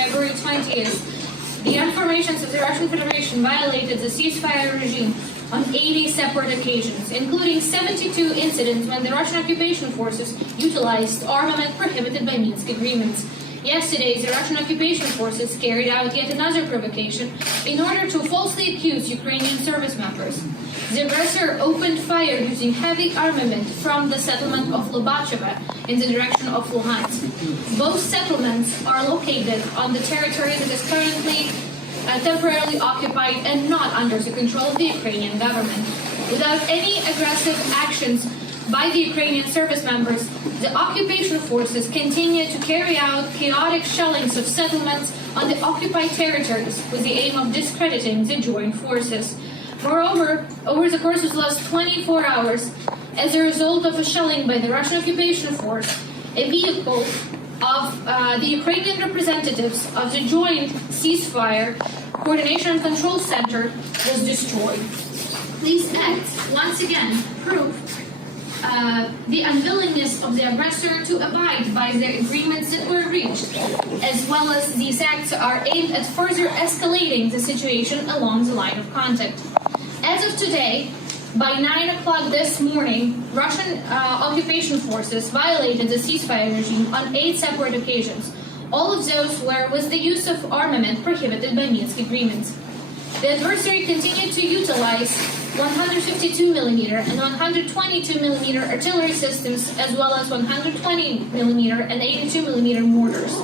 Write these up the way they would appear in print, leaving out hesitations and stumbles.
February 20th, the armed formations of the Russian Federation violated the ceasefire regime on 80 separate occasions, including 72 incidents when the Russian occupation forces utilized armament prohibited by Minsk agreements. Yesterday, the Russian occupation forces carried out yet another provocation in order to falsely accuse Ukrainian service members. The aggressor opened fire using heavy armament from the settlement of Lobacheva in the direction of Luhansk. Both settlements are located on the territory that is currently temporarily occupied and not under the control of the Ukrainian government. Without any aggressive actions by the Ukrainian service members, the occupation forces continue to carry out chaotic shellings of settlements on the occupied territories with the aim of discrediting the joint forces. Moreover, over the course of the last 24 hours, as a result of a shelling by the Russian occupation force, a vehicle of the Ukrainian representatives of the joint ceasefire coordination and control center was destroyed. These acts once again prove the unwillingness of the aggressor to abide by the agreements that were reached, as well as these acts are aimed at further escalating the situation along the line of contact. As of today, by 9 o'clock this morning, Russian occupation forces violated the ceasefire regime on 8 separate occasions. All of those were with the use of armament prohibited by Minsk agreements. The adversary continued to utilize 152mm and 122mm artillery systems, as well as 120mm and 82mm mortars.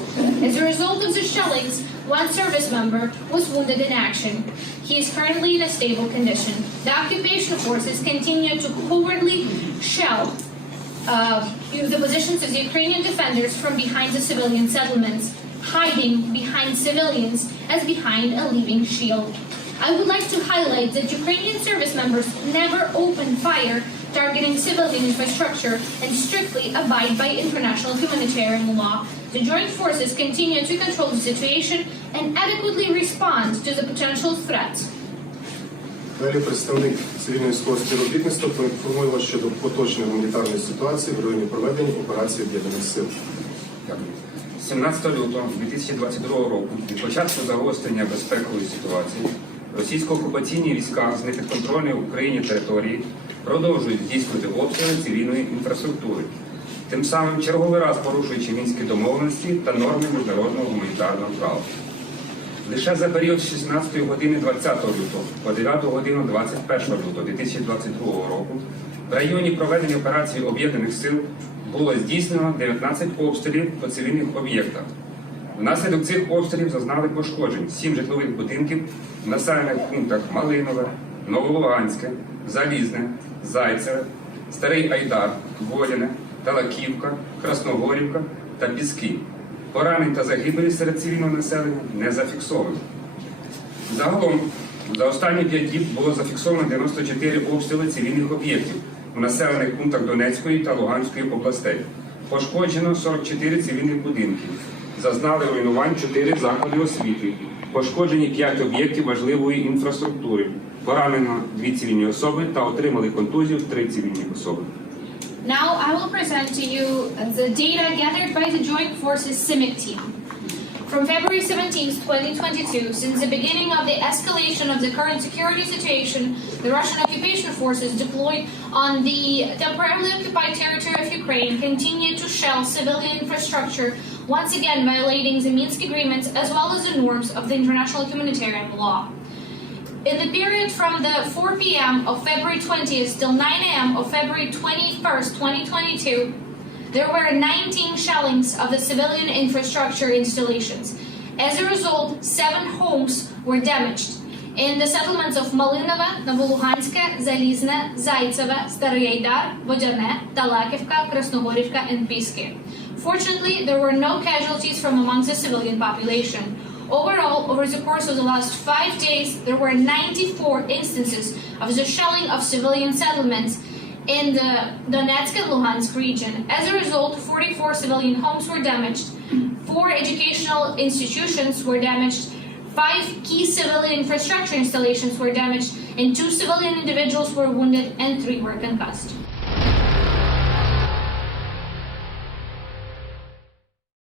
As a result of the shellings, one service member was wounded in action. He is currently in a stable condition. The occupation forces continue to cowardly shell the positions of the Ukrainian defenders from behind the civilian settlements, hiding behind civilians as behind a living shield. I would like to highlight that Ukrainian service members never open fire targeting civilian infrastructure and strictly abide by international humanitarian law. The joint forces continue to control the situation and adequately respond to the potential threats. Далі представник цивільно-військового співробітництва поінформує вас щодо поточної гуманітарної ситуації в районі проведення операції Об'єднаних сил. Дякую. 17 лютого 2022 року, від початку загострення безпекової ситуації, російсько-окупаційні війська з непідконтрольної Україні території продовжують здійснювати обстріли цивільної інфраструктури, тим самим черговий раз порушуючи мінські домовленості та норми міжнародного гуманітарного права. Лише за період з 16 години 20 лютого по 9 годину 21 лютого 2022 року в районі проведення операції Об'єднаних сил було здійснено 19 обстрілів по цивільних об'єктах. Внаслідок цих обстрілів зазнали пошкоджень 7 житлових будинків в населених пунктах Малинове, Новолуганське, Залізне, Зайцеве, Старий Айдар, Водяне, Талаківка, Красногорівка та Піски. Поранень та загибелі серед цивільного населення не зафіксовано. Загалом, за останні 5 діб було зафіксовано 94 обстріли цивільних об'єктів у населених пунктах Донецької та Луганської областей. Пошкоджено 44 цивільних будинків. Зазнали руйнувань 4 заклади освіти. Пошкоджені 5 об'єктів важливої інфраструктури. Поранено 2 цивільні особи та отримали контузію 3 цивільні особи. Now I will present to you the data gathered by the Joint Forces CIMIC team. From February 17, 2022, since the beginning of the escalation of the current security situation, the Russian occupation forces deployed on the temporarily occupied territory of Ukraine continue to shell civilian infrastructure, once again violating the Minsk agreements as well as the norms of the international humanitarian law. In the period from the 4 p.m. of February 20th till 9 a.m. of February 21st, 2022, there were 19 shellings of the civilian infrastructure installations. As a result, 7 homes were damaged in the settlements of Malinove, Novoluhanske, Zalizne, Zaytseve, Starый Aidar, Vodyane, Talakivka, Krasnogorivka, and Piski. Fortunately, there were no casualties from amongst the civilian population. Overall, over the course of the last 5 days, there were 94 instances of the shelling of civilian settlements in the Donetsk and Luhansk region. As a result, 44 civilian homes were damaged, 4 educational institutions were damaged, 5 key civilian infrastructure installations were damaged, and 2 civilian individuals were wounded and 3 were concussed.